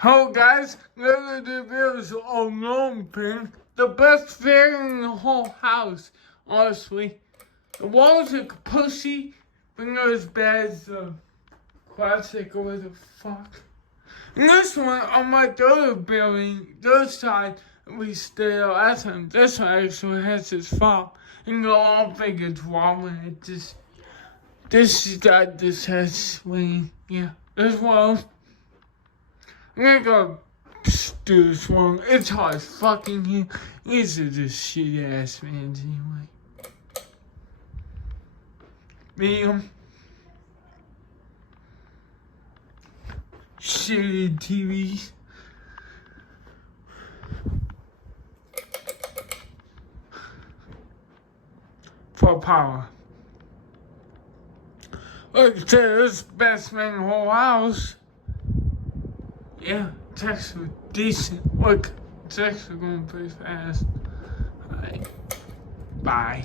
Hello guys, look at the videos on Lone Pin. The best fan in the whole house, honestly. The walls are pussy, but not as bad as the classic or what the fuck. And this one on my other building, this side, we stay last time. This one actually has its fault. And you all think it's wrong when it just, this has swing. Yeah, this one. I'm gonna go do this one. It's hard as fucking here. These are just shitty ass fans anyway. Damn. Shitty TVs. For power. Look, this is the best man in the whole house. Yeah, texts were decent. Look, texts are going pretty fast. Alright. Bye.